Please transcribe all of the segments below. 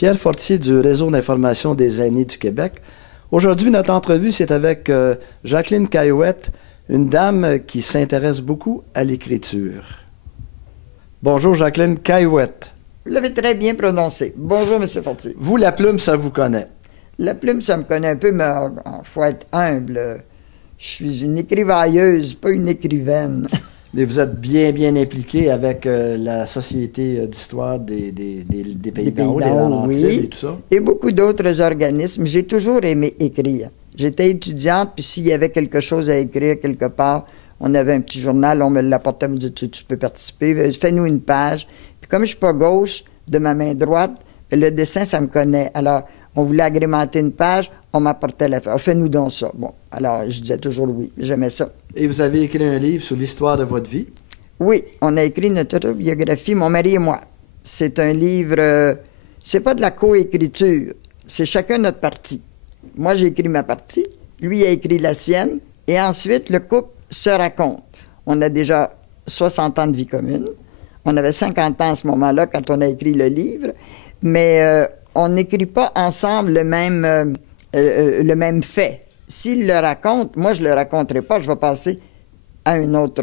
Pierre Fortier du Réseau d'information des aînés du Québec. Aujourd'hui, notre entrevue, c'est avec Jacqueline Caillouette, une dame qui s'intéresse beaucoup à l'écriture. Bonjour, Jacqueline Caillouette. Vous l'avez très bien prononcé. Bonjour, M. Fortier. Vous, la plume, ça vous connaît? La plume, ça me connaît un peu, mais il faut être humble. Je suis une écrivailleuse, pas une écrivaine. Mais vous êtes bien, bien impliqué avec la Société d'histoire des pays d'en haut, des Laurentides et tout ça. Et beaucoup d'autres organismes. J'ai toujours aimé écrire. J'étais étudiante, puis s'il y avait quelque chose à écrire quelque part, on avait un petit journal, on me l'apportait, on me disait, tu peux participer, fais-nous une page. Puis comme je suis pas gauche, de ma main droite, le dessin, ça me connaît. Alors, on voulait agrémenter une page, on m'apportait la feuille. Fais-nous donc ça. Bon, alors, je disais toujours oui, j'aimais ça. Et vous avez écrit un livre sur l'histoire de votre vie? Oui, on a écrit notre autobiographie, mon mari et moi. C'est un livre, c'est pas de la coécriture, c'est chacun notre partie. Moi, j'ai écrit ma partie, lui a écrit la sienne, et ensuite, le couple se raconte. On a déjà 60 ans de vie commune. On avait 50 ans à ce moment-là quand on a écrit le livre, mais on n'écrit pas ensemble le même fait. S'il le raconte, moi, je ne le raconterai pas, je vais passer à une autre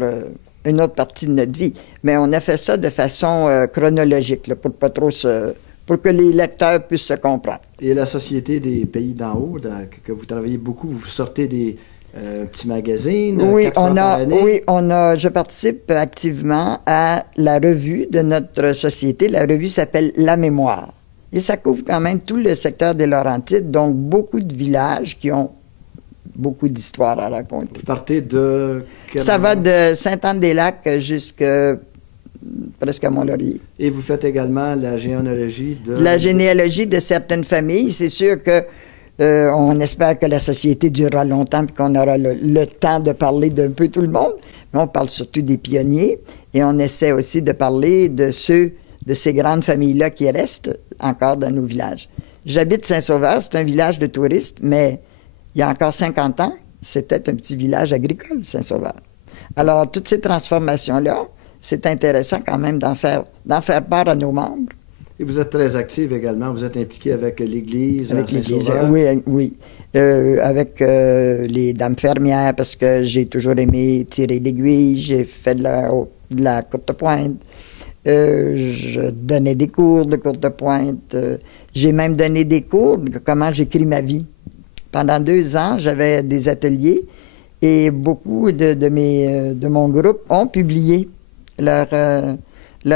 partie de notre vie. Mais on a fait ça de façon chronologique, là, pour pas trop pour que les lecteurs puissent se comprendre. Et la Société des pays d'en haut, que vous travaillez beaucoup, vous sortez des petits magazines, oui, 4 fois par année? Oui, je participe activement à la revue de notre société. La revue s'appelle La Mémoire. Et ça couvre quand même tout le secteur des Laurentides, donc beaucoup de villages qui ont beaucoup d'histoires à raconter. Vous partez de... Ça va de Sainte-Anne-des-Lacs jusqu'à presque à Mont-Laurier. Et vous faites également la généalogie de... La généalogie de certaines familles. C'est sûr que on espère que la société durera longtemps et qu'on aura le temps de parler d'un peu tout le monde. Mais on parle surtout des pionniers et on essaie aussi de parler de ces grandes familles-là qui restent encore dans nos villages. J'habite Saint-Sauveur, c'est un village de touristes, mais il y a encore 50 ans, c'était un petit village agricole, Saint-Sauveur. Alors, toutes ces transformations-là, c'est intéressant quand même d'en faire part à nos membres. Et vous êtes très active également, vous êtes impliqué avec l'Église à Saint-Sauveur? Oui. Avec les dames fermières, parce que j'ai toujours aimé tirer l'aiguille, j'ai fait de la courte pointe. Je donnais des cours de courte pointe. J'ai même donné des cours de comment j'écris ma vie. Pendant 2 ans, j'avais des ateliers et beaucoup de mon groupe ont publié leur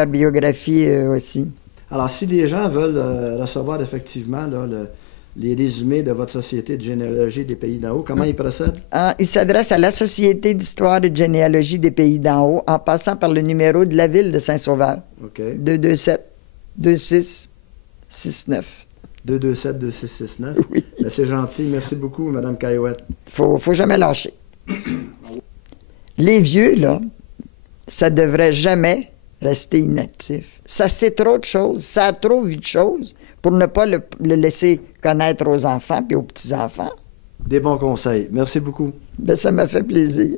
biographie aussi. Alors, si les gens veulent recevoir effectivement les résumés de votre Société de généalogie des pays d'en haut, comment ils procèdent? Ils s'adressent à la Société d'histoire et de généalogie des pays d'en haut en passant par le numéro de la ville de Saint-Sauveur. OK. 227-2669. 227-2669. Oui. Ben, c'est gentil. Merci beaucoup, Mme Caillouette. Faut jamais lâcher. Les vieux, là, ça devrait jamais rester inactif. Ça sait trop de choses, ça a trop vu de choses pour ne pas le laisser connaître aux enfants et aux petits-enfants. Des bons conseils. Merci beaucoup. Ben, ça m'a fait plaisir.